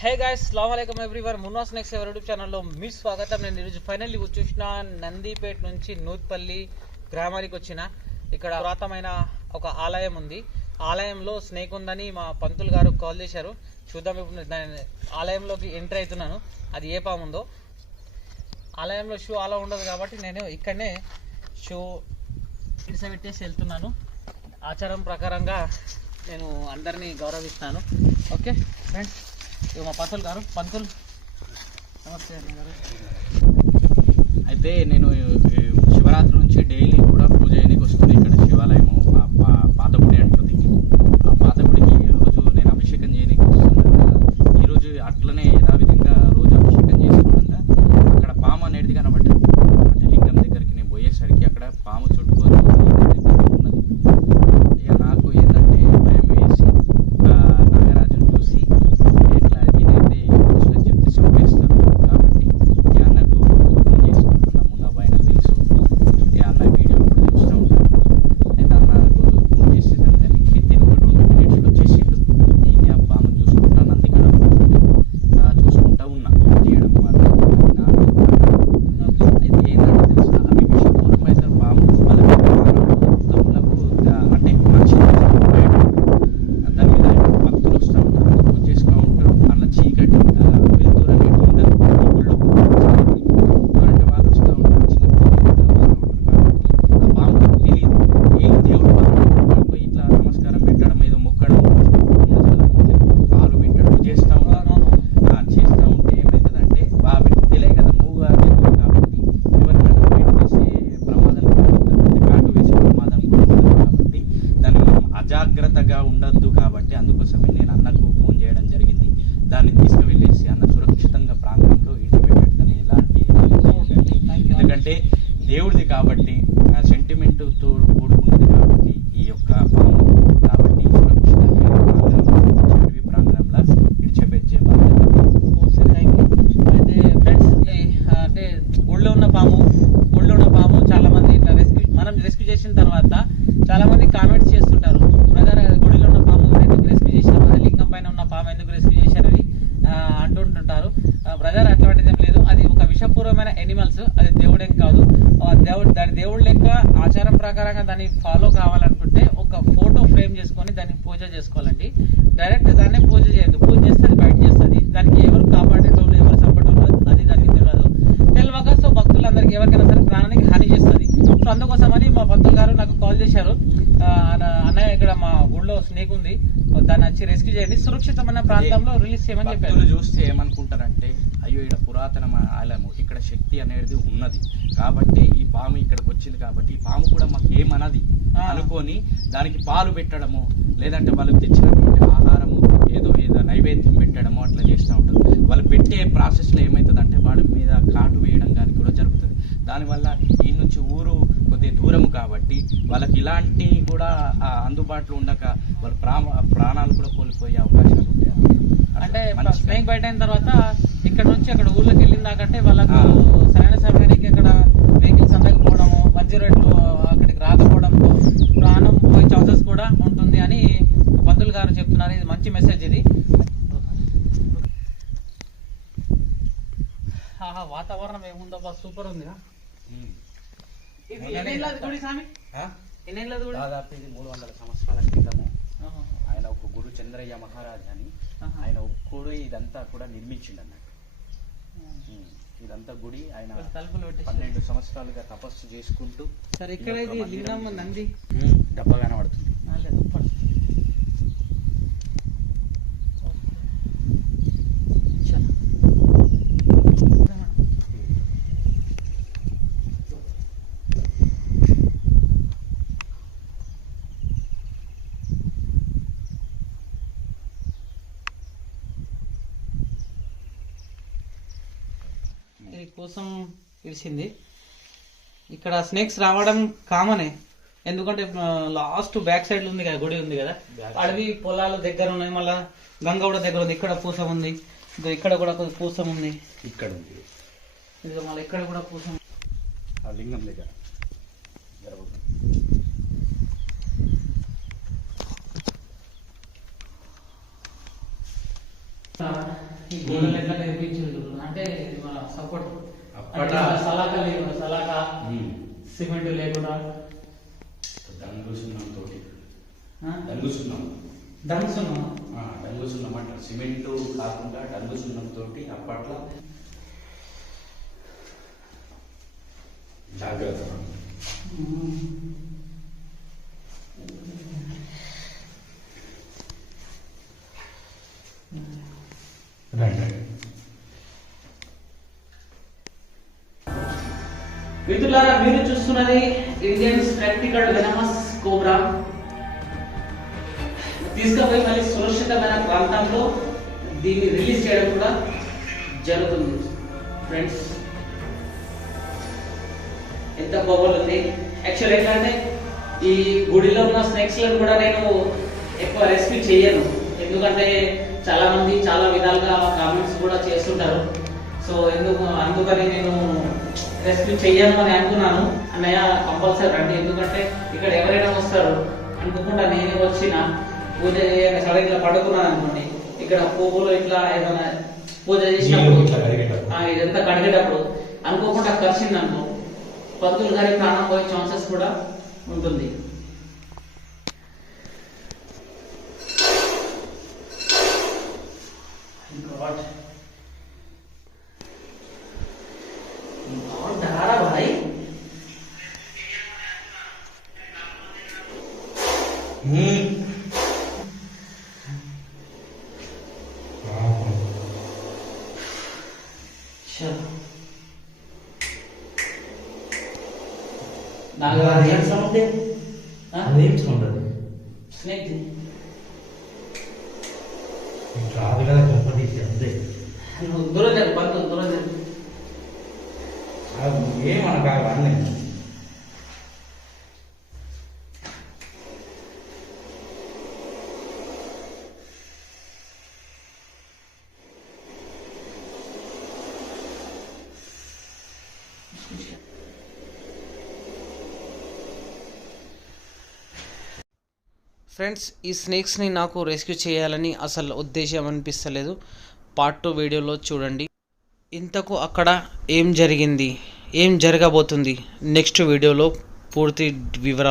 Hey guys, అస్సలాము అలైకుం everyone. Munna snakes ever YouTube ఛానల్లో మీ స్వాగతం. నేను ఈరోజు ఫైనల్లీ వచ్చేసిన నందిపేట నుంచి నూత్పల్లి గ్రామానికి వచ్చిన. ఇక్కడ పురాతనమైన ఒక ఆలయం ఉంది. ఆలయంలో స్నేక్ ఉందని మా పంతులు గారు కాల్ చేశారు. చూద్దాం, ఇప్పుడు దాని ఆలయంలోకి ఎంటర్ అవుతున్నాను. అది ఏ పాము ఉందో. ఆలయంలో షూ అలా ఉండదు కాబట్టి నేను ఇక్కడనే షూ ఇడిసబెట్టేసి వెళ్తున్నాను. ఆచారం ప్రకారంగా నేను అందరినీ గౌరవిస్తాను. ఓకే ఫ్రెండ్స్, ఇవి మా పంతులు నమస్తే గారు. అయితే నేను శివరాత్రి నుంచి డైలీ కూడా పూజ చేయడానికి వస్తుంది. ఇక్కడ శివాలయము పాత గుడి అంటుంది. ఆ పాత గుడికి రోజు నేను అభిషేకం చేయడానికి వస్తున్నాను కదా. ఈరోజు అట్లనే యథావిధంగా రోజు అభిషేకం చేస్తుండగా అక్కడ పాము అనేది కనబడ్డది. అంటే లింగం దగ్గరికి నేను పోయేసరికి అక్కడ పాము చుట్టుకొని ఉన్నది. ఇక నాకు ఏంటంటే భయం వేసి నాగరాజును చూసి ఎట్లా నేనైతే మనుషులకు చెప్తే చంపేస్తారు కాబట్టి ఈ అన్నకు ఫోన్ చేసుకుంటున్నా. మున్నాబాయ్ నాకు తెలుసు, ఈ అన్న వీడియో కూడా చూస్తూ ఉంటాను. అయితే అన్నకు ఫోన్ చేసేదాన్ని కానీ వితిన్ ఒక 20 minutes వచ్చేసిండు. ఈ పాము చూసుకుంటా నందికడ చూసుకుంటా ఉన్నా చేయడం మాత్రం. అయితే ఏంటంటే తెలుసా, అవి విషపూర్వమైన పాము వాళ్ళ తమ్ములకు అంటే మనిషి దాని మీద భక్తులు వస్తూ ఉంటారు, పూజ చేస్తూ ఉంటారు. అలా చీకటి వెలుతురు అనేది ఉండదు ఈ గుళ్ళో. ఎవరంటే వాళ్ళు వస్తూ ఉంటారు, చిన్న పిల్లలు వస్తూ ఉంటారు కాబట్టి ఆ పాములకు తెలియదు ఏం దేవుడు వాళ్ళకు ఇట్లా నమస్కారం పెట్టడం, ఏదో మొక్కడం, పాలు పెట్టడం చేస్తూ ఉంటారు. చేస్తూ ఉంటే ఏమవుతుందంటే వీటికి తెలియదు కదా, మూగా జంతువు కాబట్టి ఎవరికైనా పెట్టేసి ప్రమాదం కూడా ఉంటుంది, కాటు వేసే ప్రమాదం కూడా ఉంటుంది. కాబట్టి దాన్ని మనం అజాగ్రత్తగా ఉండద్దు. కాబట్టి అందుకోసమే నేను అన్నకు ఫోన్ చేయడం జరిగింది. దాన్ని తీసుకువెళ్ళేసి అన్న సురక్షితంగా ప్రాంతంలో ఇడిచిపెట్టడం ఎలాంటి ఎందుకంటే దేవుడిది కాబట్టి సెంటిమెంట్తో కూడుకున్నది కాబట్టి ఈ యొక్క పాము కాబట్టి సురక్షితంగా అడవి ప్రాంగణంలో ఇడిచిపెట్టే బాధ్యత. అయితే ఫ్రెండ్స్, అంటే ఊళ్ళో ఉన్న పాము చాలా మంది ఇట్లా మనం రెస్క్యూ చేసిన తర్వాత చాలా మంది కామెంట్స్ చేస్తుంటారు, బ్రదర్ గుడిలో ఉన్న పాము ఎందుకు రెస్క్యూ చేశారు, లింగం పైన ఉన్న పాము ఎందుకు రెస్క్యూ చేశారని అంటుంటుంటారు. బ్రదర్ అట్లాంటిది ఏం లేదు. అది ఒక విషపూర్వమైన ఎనిమల్స్, అది దేవుడేం కాదు. దాని దేవుడు లెక్క ఆచారం ప్రకారంగా దాన్ని ఫాలో కావాలనుకుంటే ఒక ఫోటో ఫ్రేమ్ చేసుకొని దాన్ని పూజ చేసుకోవాలండి. డైరెక్ట్ దాన్ని పూజ చేయొద్దు. పూజ చేస్తే అది బయట చేస్తుంది. దానికి ఎవరు కాపాడేటోళ్ళు ఎవరు చంపేటోళ్ళు అది దానికి తెలియక సో భక్తులందరికీ ఎవరికైనా సరే ప్రాణానికి హాని చేస్తుంది. సో అందుకోసమని మా పంతులు గారు నాకు కాల్ చేశారు, అన్నయ్య ఇక్కడ మా ఊళ్ళో స్నేక్ ఉంది, దాన్ని వచ్చి రెస్క్యూ చేయండి, సురక్షితమైన ప్రాంతంలో రిలీజ్ చేయమని చెప్పారు. చూస్తే ఏమనుకుంటారంటే, అయ్యో ఇక్కడ పురాతన ఆలయము, ఇక్కడ శక్తి అనేది ఉన్నది కాబట్టి ఈ పాము ఇక్కడికి వచ్చింది కాబట్టి ఈ పాము కూడా మాకు ఏమన్నది అనుకొని దానికి పాలు పెట్టడము, లేదంటే వాళ్ళకి తెచ్చినటువంటి ఆహారము ఏదో నైవేద్యం పెట్టడము అట్లా చేస్తూ ఉంటారు. వాళ్ళు పెట్టే ప్రాసెస్లో ఏమవుతుందంటే వాడి మీద కాటు వేయడం కానీ కూడా జరుగుతుంది. దానివల్ల ఈ నుంచి ఊరు కొద్దిగా దూరం కాబట్టి వాళ్ళకి ఇలాంటి కూడా అందుబాటులో ఉండక వాళ్ళ ప్రాణాలు కూడా కోల్పోయే అవకాశాలు ఉంటాయి. అంటే స్నేక్ బయట అయిన తర్వాత ఇక్కడ నుంచి అక్కడ ఊళ్ళోకి వెళ్ళిందాకంటే వాళ్ళకు సరైన సమయానికి ఇక్కడ వెహికల్స్ అందకపోవడము, 108 అక్కడికి రాకపోవడంతో ప్రాణం పోయే ఛాన్సెస్ కూడా ఉంటుంది అని పంతులు గారు చెప్తున్నారు. ఇది మంచి మెసేజ్. ఇది వాతావరణం ఏముందో సూపర్ ఉంది. గుడి స్వామి దాదాపు ఇది 300 సంవత్సరాల క్రితము ఆయన ఒక గురు చంద్రయ్య మహారాజ్ అని ఆయన ఒక్కడు ఇదంతా కూడా నిర్మించిండు అన్నట్టు. ఇదంతా గుడి ఆయన 12 సంవత్సరాలుగా తపస్సు చేసుకుంటూ. సరే, ఇక్కడ ఇది లింగం నంది డబ్బా కనబడుతుంది. కోసం పిలిచింది. ఇక్కడ స్నేక్స్ రావడం కామనే, ఎందుకంటే లాస్ట్ బ్యాక్ సైడ్ ఉంది కదా, గుడి ఉంది కదా, అడవి పొలాల దగ్గర ఉన్నాయి, మళ్ళా గంగౌడ దగ్గర ఉంది, ఇక్కడ పూసం ఉంది, ఇక్కడ కూడా పూసం ఉంది, ఇక్కడ ఉంది, మళ్ళీ ఇక్కడ కూడా పూసం లింగం దగ్గర. ఈ గోడలు ఎట్లా నిర్మించారు అంటే మన సపోర్ట్ సలాకా లేదు, సలాకా సిమెంట్ లేకుండా దంగుసున్నంతో దంగుసున్నాం అంటారు. సిమెంట్ కాకుండా డంగుసున్నంతో అప్పట్లో జాగ్రత్త. మిత్రులారా, మీరు చూస్తున్నది ఇండియన్ స్పెక్టికల్డ్ వెనమస్ కోబ్రా. తీసుకుపోయి మళ్ళీ సురక్షితమైన ప్రాంతంలో దీన్ని రిలీజ్ చేయడం కూడా జరుగుతుంది. ఫ్రెండ్స్, ఎంత బాగుంది. యాక్చువల్ ఏంటంటే ఈ గుడిలో ఉన్న స్నేక్స్ లను కూడా నేను ఎక్కువ రెస్క్యూ చేయను, ఎందుకంటే చాలా మంది చాలా విధాలుగా కామెంట్స్ కూడా చేస్తుంటారు. సో అందుకని నేను రెస్క్యూ చెయ్యను అని అనుకున్నాను. అన్నయ్య కంపల్సరీ రండి, ఎందుకంటే ఇక్కడ ఎవరైనా వస్తారు అనుకోకుండా నేనే వచ్చిన పూజ సరే ఇట్లా పడుకున్నాను అనుకోండి, ఇక్కడ పువ్వులు ఇట్లా ఏదైనా పూజ చేసినప్పుడు ఇదంతా కడిగేటప్పుడు అనుకోకుండా కలిసింది అనుకో, పంతులు గారి ప్రాణం పోయే ఛాన్సెస్ కూడా ఉంటుంది. స్నేక్ దూరం జరుగు, పంతులు దూరం జరుగు. ఏమనకా అన్నీ ఫ్రెండ్స్, ఈ స్నేక్స్ని నాకు రెస్క్యూ చేయాలని అసలు ఉద్దేశం అనిపిస్తలేదు. పార్ట్ 2 వీడియోలో చూడండి. ఇంతకు అక్కడ ఏం జరిగింది, ఏం జరగబోతుంది నెక్స్ట్ వీడియోలో పూర్తి వివరాలు